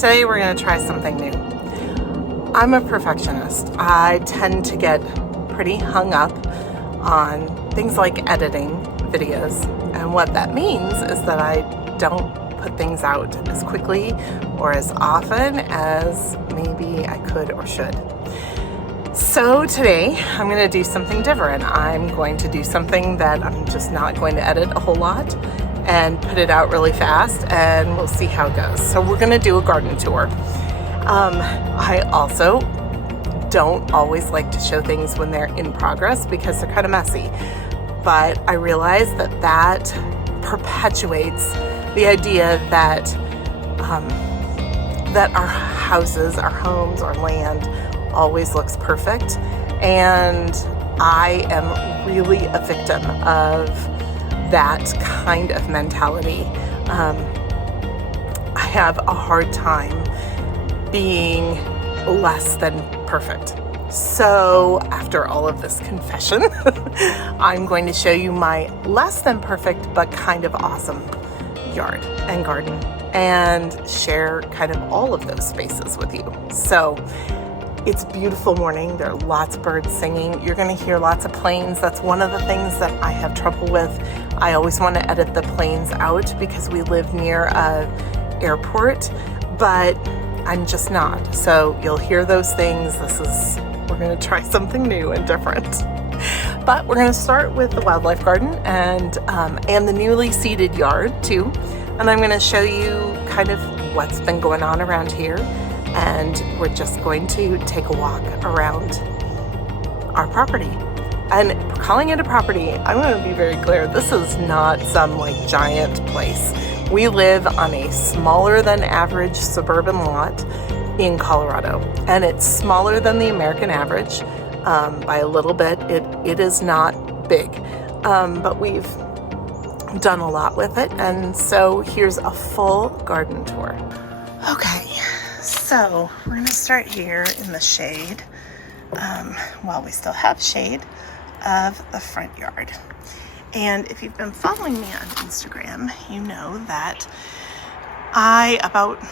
Today we're going to try something new. I'm a perfectionist. I tend to get pretty hung up on things like editing videos. And what that means is that I don't put things out as quickly or as often as maybe I could or should. So today I'm going to do something different. I'm going to do something that I'm just not going to edit a whole lot and put it out really fast, and we'll see how it goes. So we're going to do a garden tour. I also don't always like to show things when they're in progress because they're kind of messy. But I realize that perpetuates the idea that that our houses, our homes, our land always looks perfect. And I am really a victim of that kind of mentality. I have a hard time being less than perfect. So after all of this confession, I'm going to show you my less than perfect but kind of awesome yard and garden and share kind of all of those spaces with you. So it's a beautiful morning. There are lots of birds singing. You're going to hear lots of planes. That's one of the things that I have trouble with. I always want to edit the planes out because we live near an airport, but I'm just not. So you'll hear those things. We're going to try something new and different. But we're going to start with the wildlife garden and the newly seeded yard too. And I'm going to show you kind of what's been going on around here. And we're just going to take a walk around our property. And calling it a property, I'm going to be very clear, this is not some like giant place. We live on a smaller than average suburban lot in Colorado. And it's smaller than the American average by a little bit. It is not big, but we've done a lot with it. And so here's a full garden tour. Okay. So we're going to start here in the shade, while we still have shade, of the front yard. And if you've been following me on Instagram, you know that I, about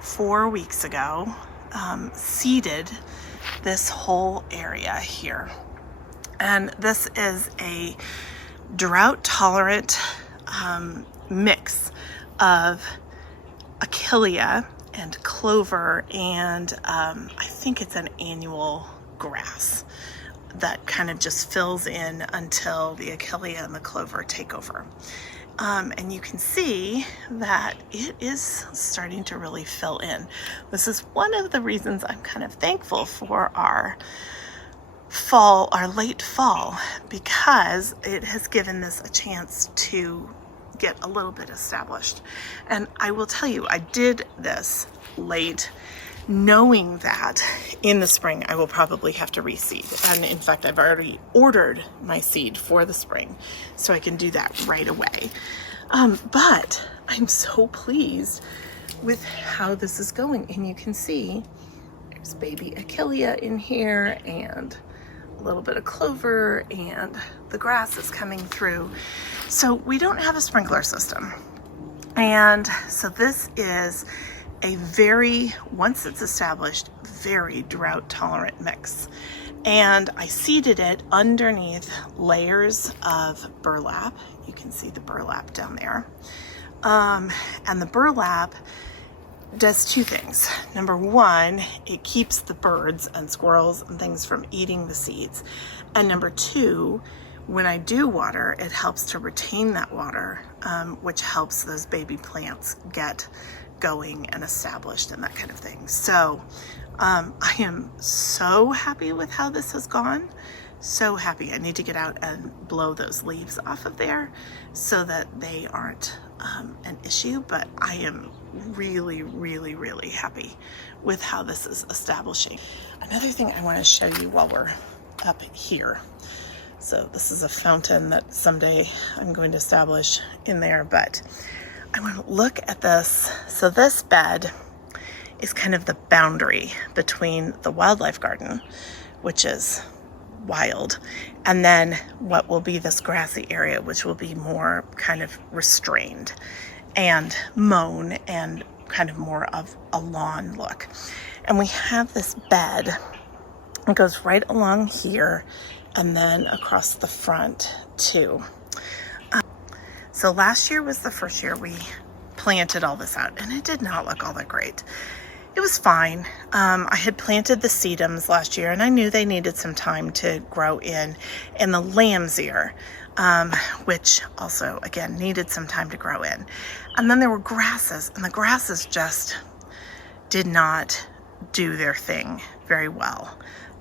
4 weeks ago, seeded this whole area here. And this is a drought-tolerant mix of achillea and clover, and I think it's an annual grass that kind of just fills in until the achillea and the clover take over. And you can see that it is starting to really fill in. This is one of the reasons I'm kind of thankful for our late fall, because it has given this a chance to get a little bit established. And I will tell you, I did this late, knowing that in the spring I will probably have to reseed. And in fact, I've already ordered my seed for the spring, so I can do that right away. But I'm so pleased with how this is going. And you can see there's baby achillea in here and a little bit of clover, and the grass is coming through. So we don't have a sprinkler system. And so this is a once it's established, very drought tolerant mix. And I seeded it underneath layers of burlap. You can see the burlap down there. And the burlap does two things. Number one, it keeps the birds and squirrels and things from eating the seeds. And number two, when I do water, it helps to retain that water, which helps those baby plants get going and established and that kind of thing. So I am so happy with how this has gone. So happy. I need to get out and blow those leaves off of there so that they aren't an issue, but I am really, really, really happy with how this is establishing. Another thing I want to show you while we're up here. So this is a fountain that someday I'm going to establish in there, but I want to look at this. So this bed is kind of the boundary between the wildlife garden, which is wild, and then what will be this grassy area, which will be more kind of restrained and mown and kind of more of a lawn look. And we have this bed. It goes right along here and then across the front too. So last year was the first year we planted all this out, and it did not look all that great. It was fine. I had planted the sedums last year, and I knew they needed some time to grow in, and the lamb's ear, which also, again, needed some time to grow in. And then there were grasses, and the grasses just did not do their thing very well.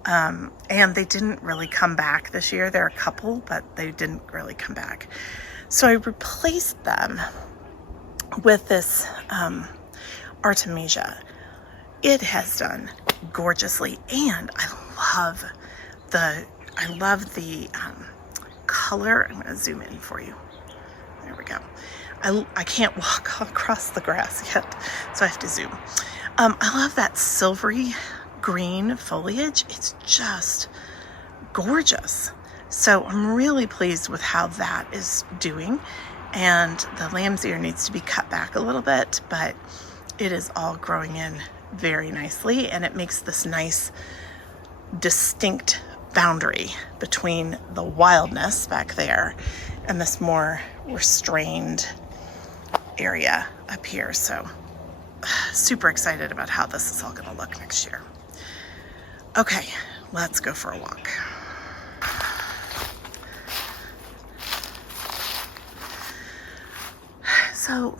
And they didn't really come back this year. There are a couple, but they didn't really come back. So I replaced them with this Artemisia. It has done gorgeously, and I love the color. I'm going to zoom in for you. There we go. I can't walk across the grass yet, so I have to zoom. I love that silvery green foliage. It's just gorgeous. So I'm really pleased with how that is doing. And the lamb's ear needs to be cut back a little bit, but it is all growing in very nicely, and it makes this nice distinct boundary between the wildness back there and this more restrained area up here. So super excited about how this is all going to look next year. Okay, let's go for a walk. So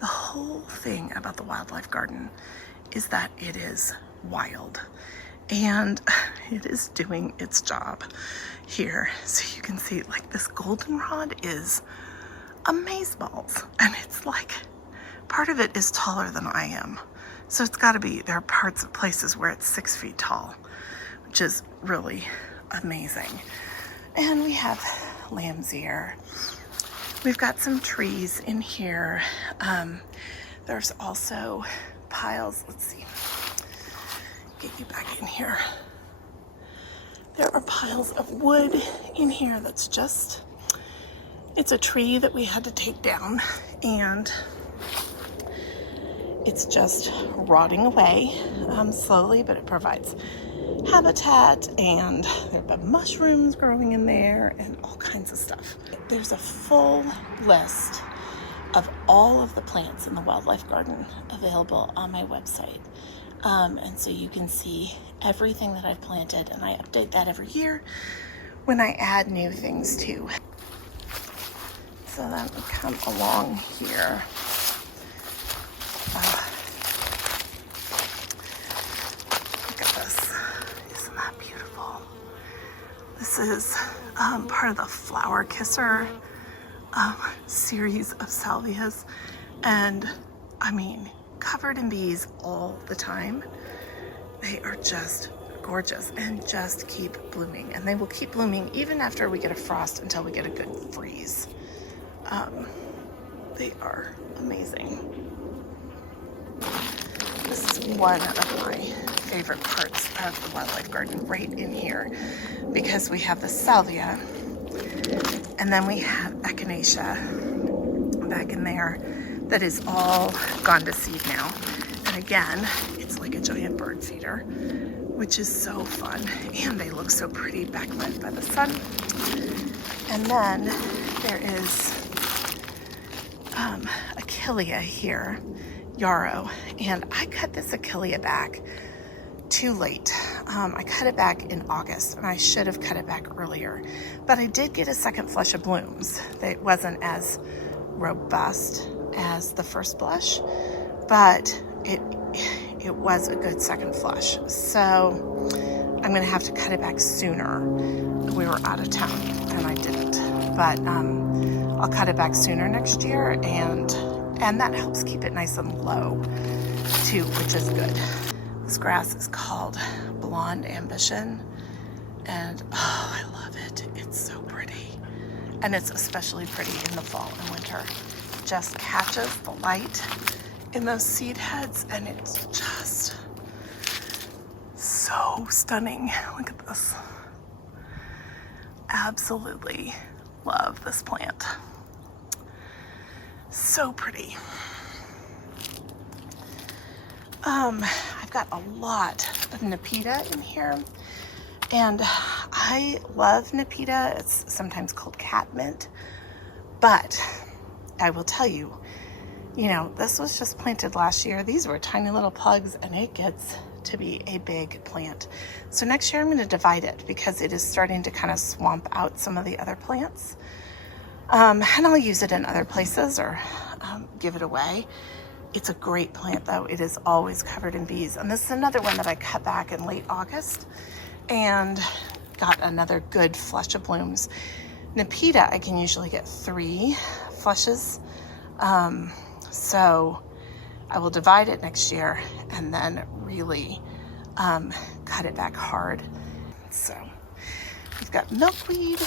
the whole thing about the wildlife garden is that it is wild, and it is doing its job here. So you can see, like, this goldenrod is amazeballs, and it's like part of it is taller than I am. So it's got to be, there are places where it's 6 feet tall, which is really amazing. And we have lamb's ear. We've got some trees in here. There's also piles. Let's see. Get you back in here. There are piles of wood in here that's just, it's a tree that we had to take down, and it's just rotting away slowly, but it provides habitat, and there have been mushrooms growing in there and all kinds of stuff. There's a full list of all of the plants in the wildlife garden available on my website. And so you can see everything that I've planted, and I update that every year when I add new things too. So then we come along here. Look at this. Isn't that beautiful? This is part of the flower kisser series of salvias, and I mean, covered in bees all the time. They are just gorgeous and just keep blooming, and they will keep blooming even after we get a frost until we get a good freeze. They are amazing. This is one of my favorite parts of the wildlife garden, right in here, because we have the salvia, and then we have echinacea back in there that is all gone to seed now. And again, it's like a giant bird feeder, which is so fun, and they look so pretty backlit by the sun. And then there is Achillea here, yarrow, and I cut this Achillea back too late. I cut it back in August, and I should have cut it back earlier, but I did get a second flush of blooms. It wasn't as robust as the first blush, but it was a good second flush. So I'm gonna have to cut it back sooner. We were out of town and I didn't, but I'll cut it back sooner next year, and that helps keep it nice and low too, which is good. This grass is called Blonde Ambition, and oh, I love it. It's so pretty, and it's especially pretty in the fall and winter. It just catches the light in those seed heads, and it's just so stunning. Look at this. Absolutely love this plant. So pretty. I've got a lot of Nepeta in here, and I love Nepeta. It's sometimes called catmint, but I will tell you, you know, this was just planted last year. These were tiny little plugs, and it gets to be a big plant. So next year I'm going to divide it because it is starting to kind of swamp out some of the other plants. And I'll use it in other places or give it away. It's a great plant though. It is always covered in bees. And this is another one that I cut back in late August and got another good flush of blooms. Nepeta, I can usually get 3 flushes. So I will divide it next year and then really cut it back hard. So we've got milkweed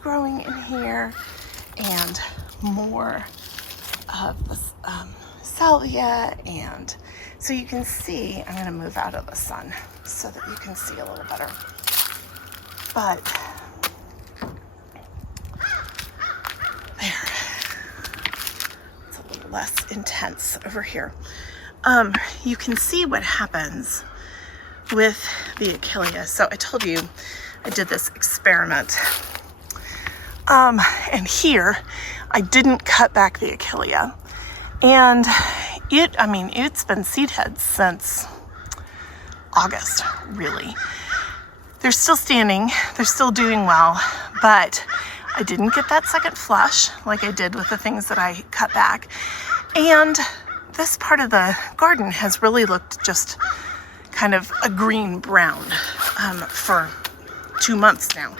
growing in here and more of the salvia, and so you can see, I'm going to move out of the sun so that you can see a little better. But there, it's a little less intense over here. You can see what happens with the Achillea. So I told you I did this experiment. And here I didn't cut back the Achillea. And it's been seed heads since August, really. They're still standing, they're still doing well, but I didn't get that second flush like I did with the things that I cut back. And this part of the garden has really looked just kind of a green-brown for 2 months now.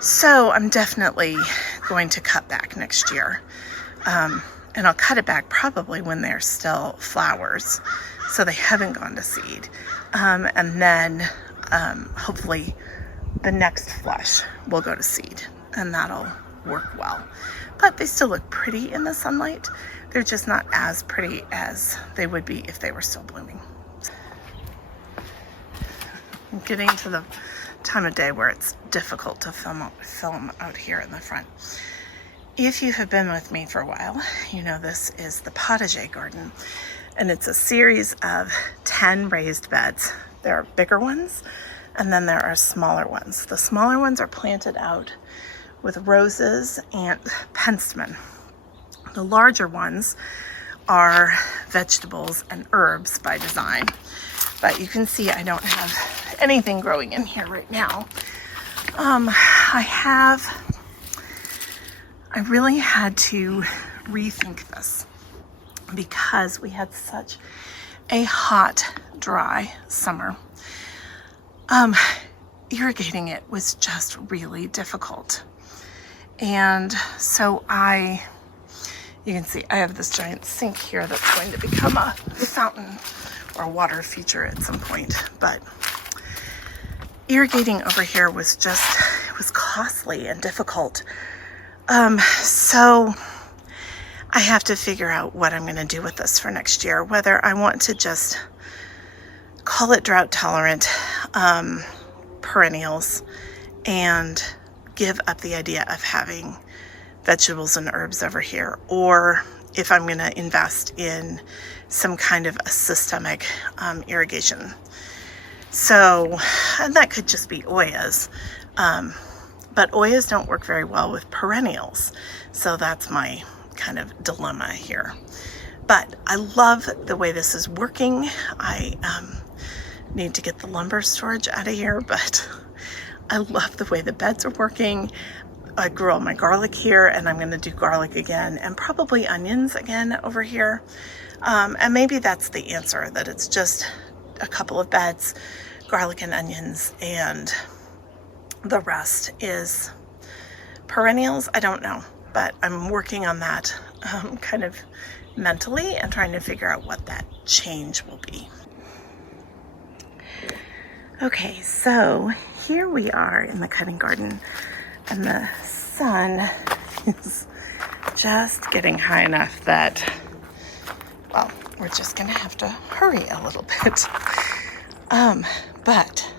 So I'm definitely going to cut back next year. And I'll cut it back probably when they're still flowers, so they haven't gone to seed. And then hopefully the next flush will go to seed, and that'll work well. But they still look pretty in the sunlight. They're just not as pretty as they would be if they were still blooming. I'm getting to the time of day where it's difficult to film out here in the front. If you have been with me for a while, you know this is the potager garden, and it's a series of 10 raised beds. There are bigger ones, and then there are smaller ones. The smaller ones are planted out with roses and penstemon. The larger ones are vegetables and herbs by design, but you can see I don't have anything growing in here right now. I really had to rethink this because we had such a hot, dry summer. Irrigating it was just really difficult. And so you can see I have this giant sink here that's going to become a fountain or water feature at some point. But irrigating over here was costly and difficult. So I have to figure out what I'm going to do with this for next year, whether I want to just call it drought tolerant perennials and give up the idea of having vegetables and herbs over here, or if I'm going to invest in some kind of a systemic irrigation. So, and that could just be Oyas. But Oyas don't work very well with perennials. So that's my kind of dilemma here. But I love the way this is working. I need to get the lumber storage out of here, but I love the way the beds are working. I grew all my garlic here, and I'm going to do garlic again, and probably onions again over here. And maybe that's the answer, that it's just a couple of beds, garlic and onions, and the rest is perennials. I don't know, but I'm working on that kind of mentally and trying to figure out what that change will be. Okay, so here we are in the cutting garden, and the sun is just getting high enough that, well, we're just gonna have to hurry a little bit. But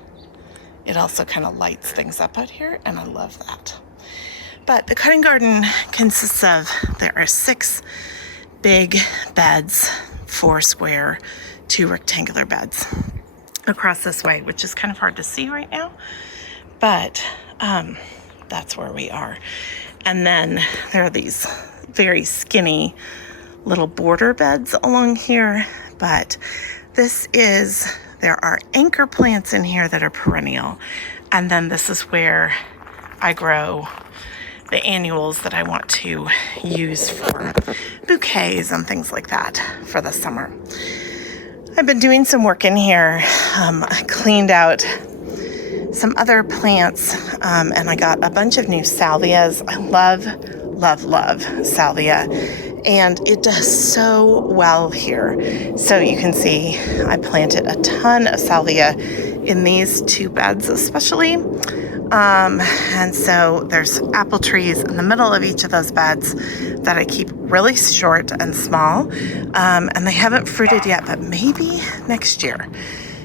it also kind of lights things up out here, and I love that. But the cutting garden consists of, there are 6 big beds, 4 square, 2 rectangular beds across this way, which is kind of hard to see right now, but that's where we are. And then there are these very skinny little border beds along here, but there are anchor plants in here that are perennial. And then this is where I grow the annuals that I want to use for bouquets and things like that for the summer. I've been doing some work in here. I cleaned out some other plants, and I got a bunch of new salvias. I love, love, love salvia, and it does so well here. So you can see I planted a ton of salvia in these 2 beds especially. And so there's apple trees in the middle of each of those beds that I keep really short and small. And they haven't fruited yet, but maybe next year.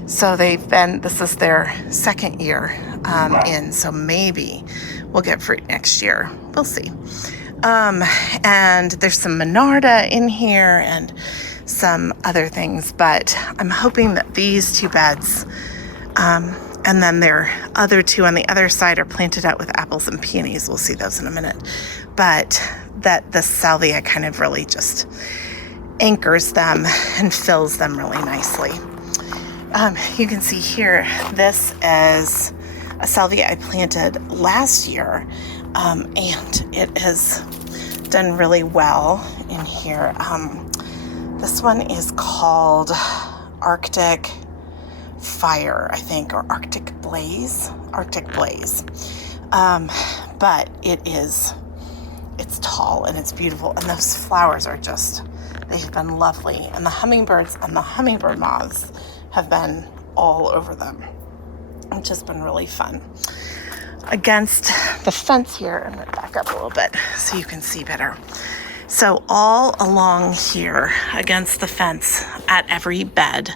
So this is their 2nd year in, so maybe we'll get fruit next year. We'll see. And there's some monarda in here and some other things, but I'm hoping that these 2 beds, and then their other 2 on the other side are planted out with apples and peonies. We'll see those in a minute. But that the salvia kind of really just anchors them and fills them really nicely. You can see here, this is a salvia I planted last year, and it has done really well in here. This one is called Arctic Fire, I think, or Arctic Blaze. But it's tall and it's beautiful, and those flowers are they have been lovely, and the hummingbirds and the hummingbird moths have been all over them. It's just been really fun. Against the fence here, I'm going to back up a little bit so you can see better. So all along here against the fence at every bed,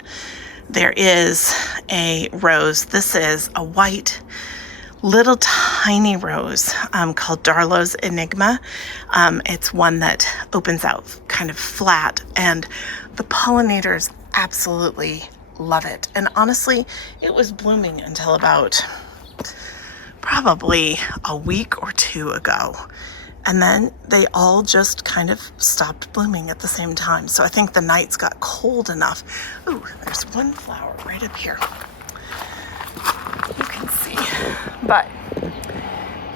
there is a rose. This is a white, little tiny rose called Darlow's Enigma. It's one that opens out kind of flat, and the pollinators absolutely love it. And honestly, it was blooming until about probably a week or 2 ago. And then they all just kind of stopped blooming at the same time. So I think the nights got cold enough. Ooh, there's one flower right up here. You can see. But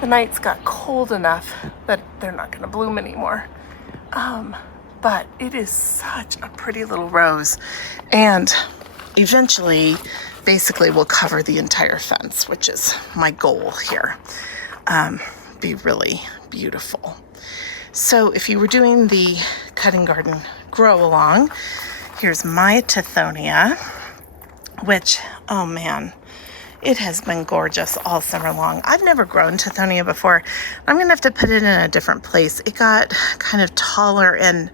the nights got cold enough that they're not going to bloom anymore. But it is such a pretty little rose. And eventually, basically, will cover the entire fence, which is my goal here. Be really beautiful. So if you were doing the cutting garden grow along, here's my Tithonia, which, oh man, it has been gorgeous all summer long. I've never grown Tithonia before. I'm gonna have to put it in a different place. It got kind of taller and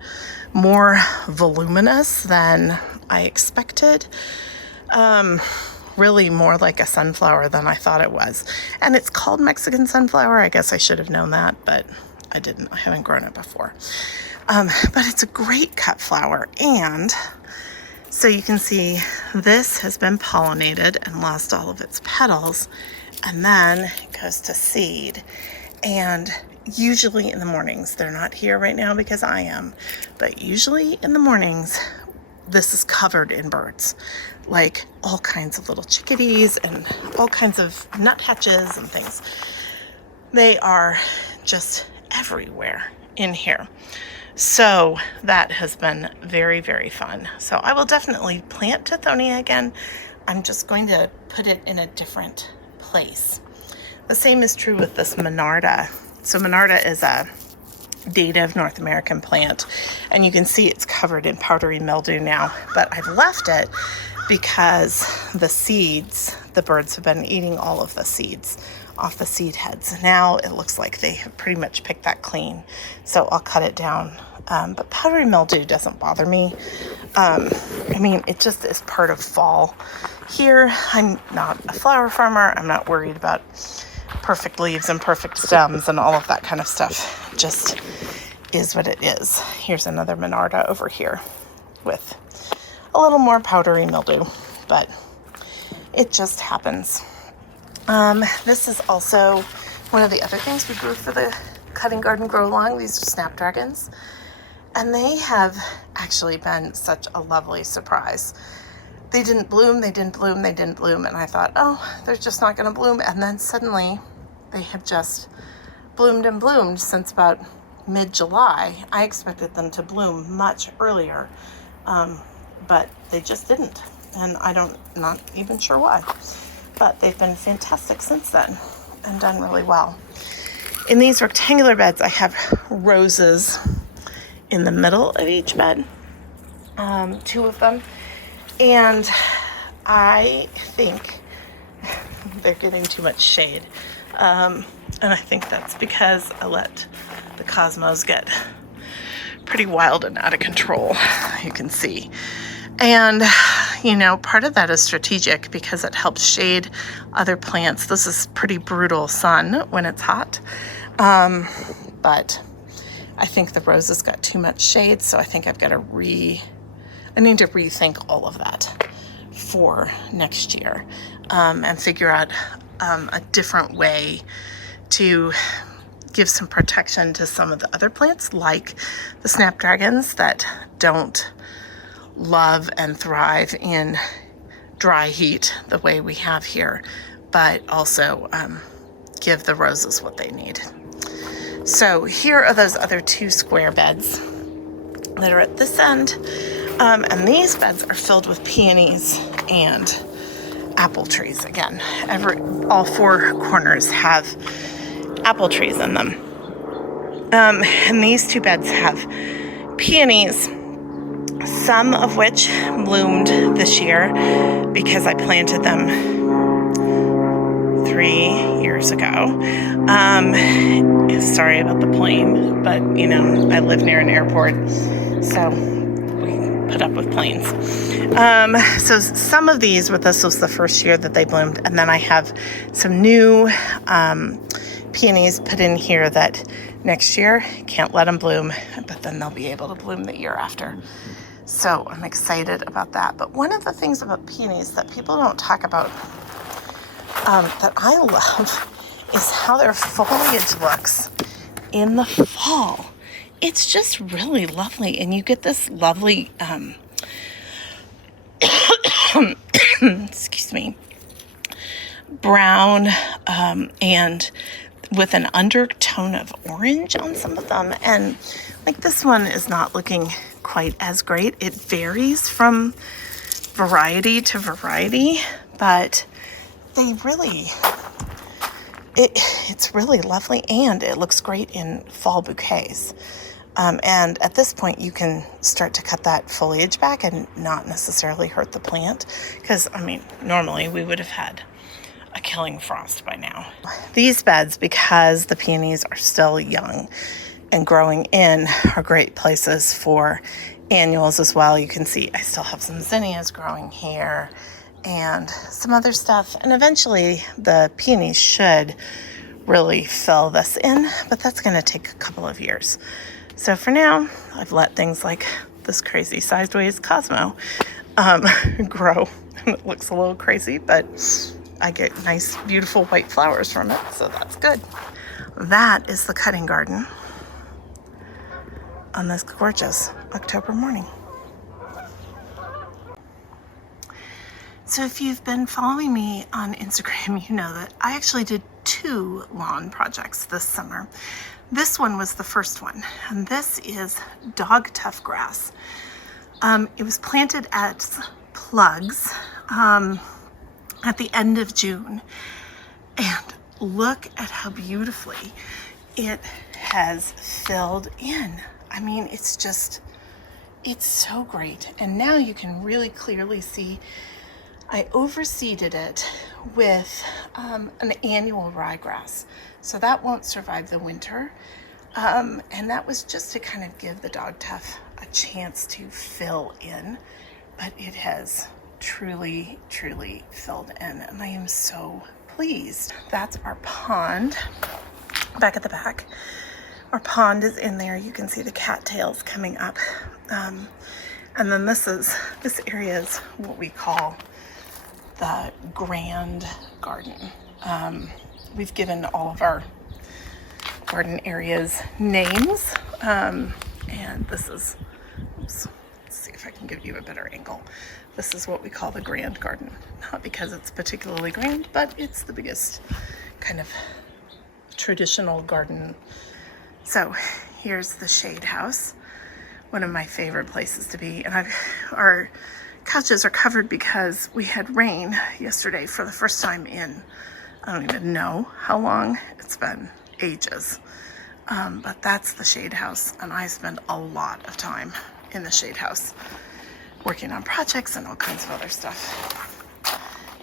more voluminous than I expected. Really more like a sunflower than I thought it was. And it's called Mexican sunflower. I guess I should have known that, but I didn't. I haven't grown it before. But it's a great cut flower. And so you can see this has been pollinated and lost all of its petals. And then it goes to seed. And usually in the mornings, they're not here right now because I am, but usually in the mornings, this is covered in birds, like all kinds of little chickadees and all kinds of nuthatches and things. They are just everywhere in here. So that has been very, very fun. So I will definitely plant Tithonia again. I'm just going to put it in a different place. The same is true with this monarda. So monarda is a native North American plant, and you can see it's covered in powdery mildew now, but I've left it because the birds have been eating all of the seeds off the seed heads. Now it looks like they have pretty much picked that clean, so I'll cut it down. But powdery mildew doesn't bother me. I mean, it just is part of fall. Here, I'm not a flower farmer. I'm not worried about perfect leaves and perfect stems and all of that kind of stuff. It just is what it is. Here's another monarda over here with a little more powdery mildew, but it just happens. This is also one of the other things we grew for the cutting garden grow along. These are snapdragons, and they have actually been such a lovely surprise. They didn't bloom, they didn't bloom, they didn't bloom, and I thought, oh, they're just not going to bloom. And then suddenly they have just bloomed and bloomed since about mid-July. I expected them to bloom much earlier, but they just didn't, and not even sure why. But they've been fantastic since then and done really well. In these rectangular beds, I have roses in the middle of each bed, 2 of them, and I think they're getting too much shade, and I think that's because I let the cosmos get pretty wild and out of control, you can see. And, part of that is strategic because it helps shade other plants. This is pretty brutal sun when it's hot. But I think the roses got too much shade, so I think I need to rethink all of that for next year, and figure out a different way to give some protection to some of the other plants, like the snapdragons that don't love and thrive in dry heat the way we have here, but also give the roses what they need. So here are those other 2 square beds that are at this end, and these beds are filled with peonies and apple trees. Again, all 4 corners have apple trees in them, and these 2 beds have peonies, some of which bloomed this year because I planted them 3 years ago. Sorry about the plane, but I live near an airport, so we put up with planes. So some of these, this was the first year that they bloomed, and then I have some new peonies put in here that next year can't let them bloom, but then they'll be able to bloom the year after. So I'm excited about that. But one of the things about peonies that people don't talk about, that I love, is how their foliage looks in the fall. It's just really lovely, and you get this lovely, excuse me, brown, and with an undertone of orange on some of them. And like this one is not looking quite as great. It varies from variety to variety, but it's really lovely, and it looks great in fall bouquets. And at this point, you can start to cut that foliage back and not necessarily hurt the plant, because, normally we would have had a killing frost by now. These beds, because the peonies are still young and growing in, are great places for annuals as well. You can see I still have some zinnias growing here and some other stuff, and eventually the peonies should really fill this in, but that's going to take a couple of years. So for now, I've let things like this crazy sideways Cosmo grow. It looks a little crazy, but I get nice, beautiful white flowers from it, so that's good. That is the cutting garden on this gorgeous October morning. So if you've been following me on Instagram, you know that I actually did 2 lawn projects this summer. This one was the first one, and this is dog tough grass. It was planted at plugs at the end of June, and look at how beautifully it has filled in. It's so great. And now you can really clearly see I overseeded it with an annual ryegrass, so that won't survive the winter. And that was just to kind of give the dog tough a chance to fill in, but it has truly, truly filled in, and I am so pleased. That's our pond back at the back. Our pond is in there. You can see the cattails coming up. And then this area is what we call the grand garden. We've given all of our garden areas names. And this is, oops, let's see if I can give you a better angle. This is what we call the grand garden. Not because it's particularly grand, but it's the biggest kind of traditional garden. So here's the shade house, one of my favorite places to be. And our couches are covered because we had rain yesterday for the first time in, I don't even know how long. It's been ages. But that's the shade house, and I spend a lot of time in the shade house working on projects and all kinds of other stuff.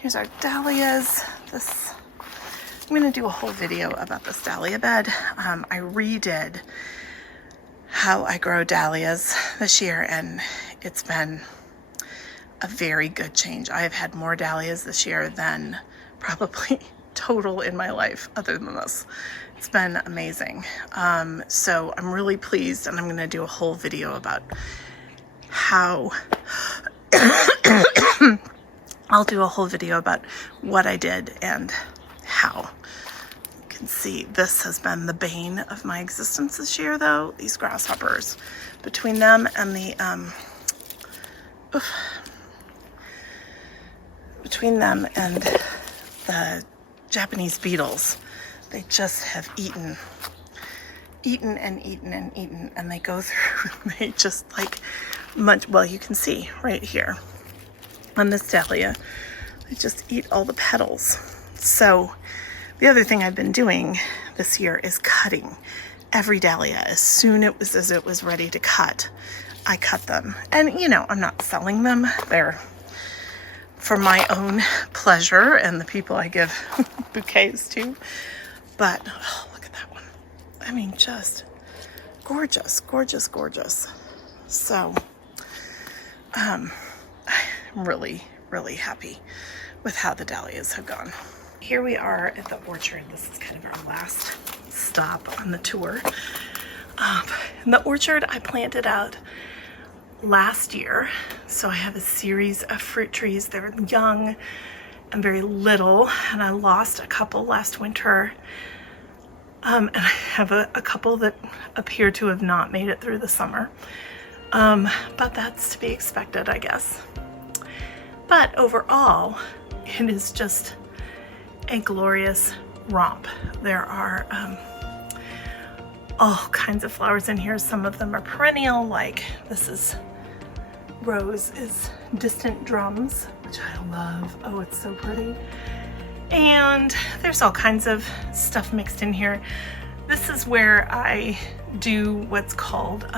Here's our dahlias. I'm going to do a whole video about this dahlia bed. I redid how I grow dahlias this year, and it's been a very good change. I have had more dahlias this year than probably total in my life other than this. It's been amazing. So I'm really pleased, and I'm going to do a whole video about how I'll do a whole video about what I did and how. You can see this has been the bane of my existence this year, though. These grasshoppers, between them and the Japanese beetles, they just have eaten, and they go through, they just like munch. Well, you can see right here on this dahlia, they just eat all the petals. So the other thing I've been doing this year is cutting every dahlia. As soon as it was ready to cut, I cut them. And you know, I'm not selling them. They're for my own pleasure and the people I give bouquets to. But oh, look at that one. I mean, just gorgeous, gorgeous, gorgeous. So I'm really, really happy with how the dahlias have gone. Here we are at the orchard. This is kind of our last stop on the tour. The orchard I planted out last year. So I have a series of fruit trees. They're young and very little, and I lost a couple last winter. And I have a couple that appear to have not made it through the summer. But that's to be expected, I guess. But overall, it is just a glorious romp. There are all kinds of flowers in here. Some of them are perennial, like Rose is distant drums, which I love. Oh, it's so pretty. And there's all kinds of stuff mixed in here. This is where I do what's called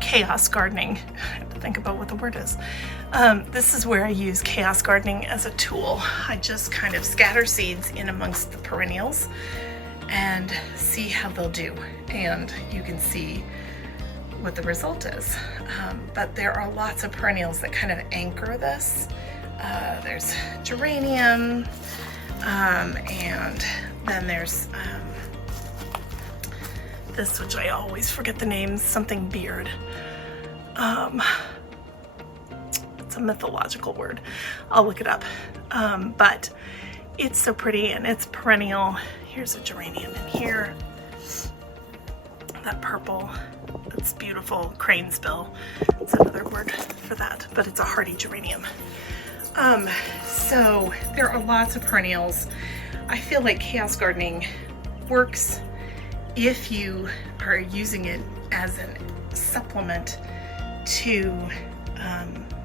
chaos gardening. I have to think about what the word is. This is where I use chaos gardening as a tool. I just kind of scatter seeds in amongst the perennials and see how they'll do. And you can see what the result is. But there are lots of perennials that kind of anchor this. There's geranium, and then there's this, which I always forget the name, something beard. It's a mythological word. I'll look it up. But it's so pretty and it's perennial. Here's a geranium in here. That purple, that's beautiful. Cranesbill, it's another word for that, but it's a hardy geranium. So there are lots of perennials. I feel like chaos gardening works if you are using it as a supplement to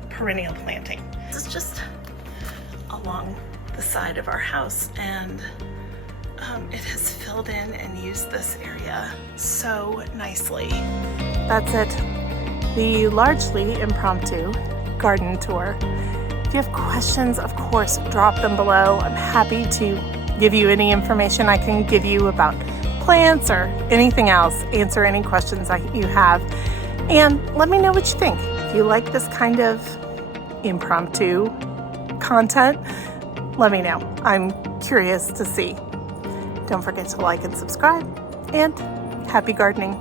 perennial planting. This is just along the side of our house, and it has filled in and used this area so nicely. That's it. The largely impromptu garden tour. If you have questions, of course, drop them below. I'm happy to give you any information I can give you about plants or anything else, answer any questions you have, and let me know what you think. If you like this kind of impromptu content, let me know. I'm curious to see. Don't forget to like and subscribe, and happy gardening.